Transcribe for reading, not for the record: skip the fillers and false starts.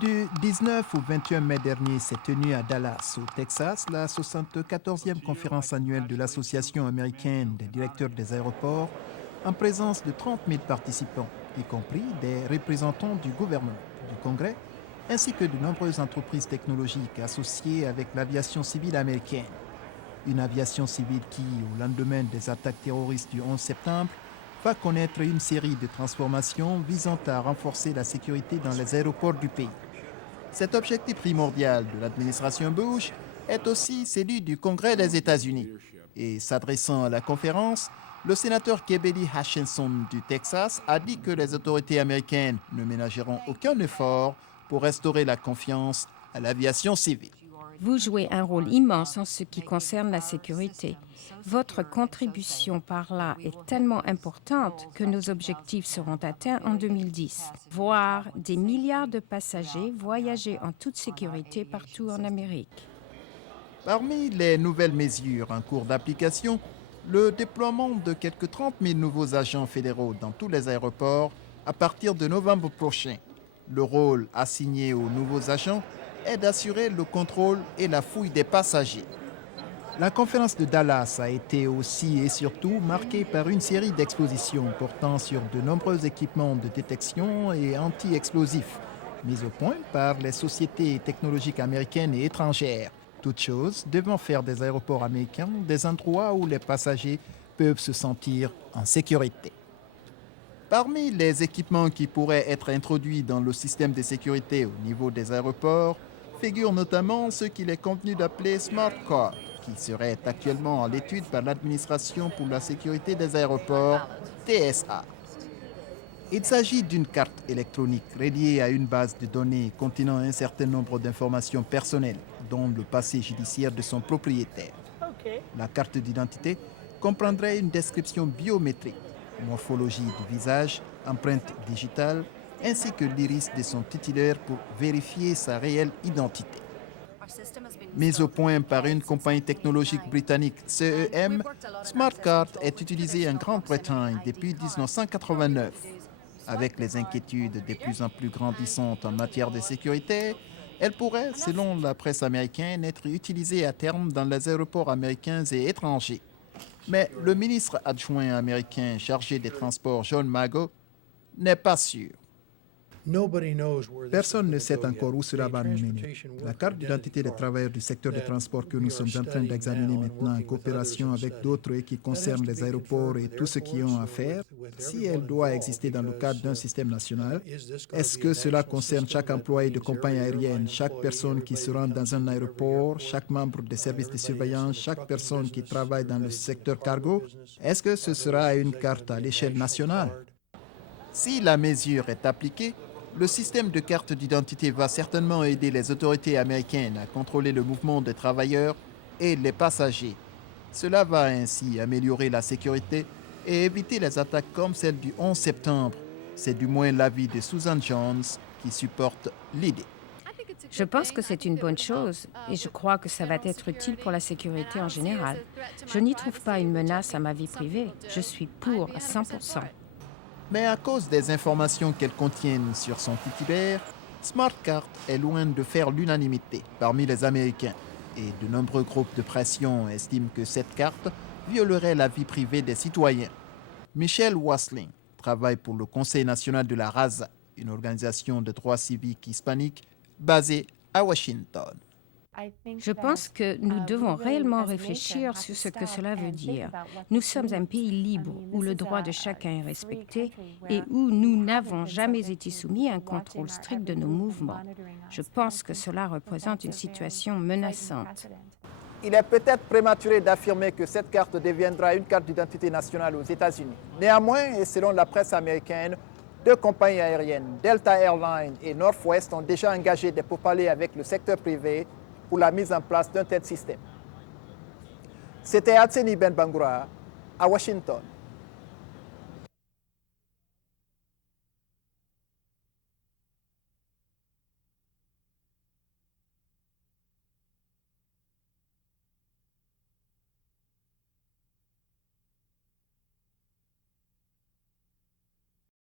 Du 19 au 21 mai dernier s'est tenue à Dallas, au Texas, la 74e conférence annuelle de l'Association américaine des directeurs des aéroports, en présence de 30 000 participants, y compris des représentants du gouvernement, du Congrès, ainsi que de nombreuses entreprises technologiques associées avec l'aviation civile américaine. Une aviation civile qui, au lendemain des attaques terroristes du 11 septembre, va connaître une série de transformations visant à renforcer la sécurité dans les aéroports du pays. Cet objectif primordial de l'administration Bush est aussi celui du Congrès des États-Unis. Et s'adressant à la conférence, le sénateur Kebeli Hutchinson du Texas a dit que les autorités américaines ne ménageront aucun effort pour restaurer la confiance à l'aviation civile. Vous jouez un rôle immense en ce qui concerne la sécurité. Votre contribution par là est tellement importante que nos objectifs seront atteints en 2010. Voir des milliards de passagers voyager en toute sécurité partout en Amérique. Parmi les nouvelles mesures en cours d'application, le déploiement de quelques 30 000 nouveaux agents fédéraux dans tous les aéroports à partir de novembre prochain. Le rôle assigné aux nouveaux agents est d'assurer le contrôle et la fouille des passagers. La conférence de Dallas a été aussi et surtout marquée par une série d'expositions portant sur de nombreux équipements de détection et anti-explosifs, mis au point par les sociétés technologiques américaines et étrangères, toutes choses devant faire des aéroports américains des endroits où les passagers peuvent se sentir en sécurité. Parmi les équipements qui pourraient être introduits dans le système de sécurité au niveau des aéroports, figurent notamment ce qu'il est convenu d'appeler Smart Card, qui serait actuellement en l'étude par l'Administration pour la sécurité des aéroports, TSA. Il s'agit d'une carte électronique reliée à une base de données contenant un certain nombre d'informations personnelles, dont le passé judiciaire de son propriétaire. La carte d'identité comprendrait une description biométrique, morphologie du visage, empreinte digitale, ainsi que l'iris de son titulaire pour vérifier sa réelle identité. Mise au point par une compagnie technologique britannique, CEM, SmartCard est utilisée en Grande-Bretagne depuis 1989. Avec les inquiétudes de plus en plus grandissantes en matière de sécurité, elle pourrait, selon la presse américaine, être utilisée à terme dans les aéroports américains et étrangers. Mais le ministre adjoint américain chargé des Transports, John Mago, n'est pas sûr. Personne ne sait encore où cela va nous mener. La carte d'identité des travailleurs du secteur des transports que nous sommes en train d'examiner maintenant en coopération avec d'autres et qui concerne les aéroports et tout ce qui ont à faire, si elle doit exister dans le cadre d'un système national, est-ce que cela concerne chaque employé de compagnie aérienne, chaque personne qui se rend dans un aéroport, chaque membre des services de surveillance, chaque personne qui travaille dans le secteur cargo? Est-ce que ce sera une carte à l'échelle nationale? Si la mesure est appliquée, le système de carte d'identité va certainement aider les autorités américaines à contrôler le mouvement des travailleurs et les passagers. Cela va ainsi améliorer la sécurité et éviter les attaques comme celle du 11 septembre. C'est du moins l'avis de Susan Jones qui supporte l'idée. Je pense que c'est une bonne chose et je crois que ça va être utile pour la sécurité en général. Je n'y trouve pas une menace à ma vie privée. Je suis pour à 100%. Mais à cause des informations qu'elle contient sur son titulaire, SmartCard est loin de faire l'unanimité parmi les Américains. Et de nombreux groupes de pression estiment que cette carte violerait la vie privée des citoyens. Michelle Wasling travaille pour le Conseil national de la Raza, une organisation de droits civiques hispaniques basée à Washington. Je pense que nous devons réellement réfléchir sur ce que cela veut dire. Nous sommes un pays libre où le droit de chacun est respecté et où nous n'avons jamais été soumis à un contrôle strict de nos mouvements. Je pense que cela représente une situation menaçante. Il est peut-être prématuré d'affirmer que cette carte deviendra une carte d'identité nationale aux États-Unis. Néanmoins, et selon la presse américaine, deux compagnies aériennes, Delta Airlines et Northwest, ont déjà engagé des pourparlers avec le secteur privé pour la mise en place d'un tel système. C'était Hatseni Ben Bangoura à Washington.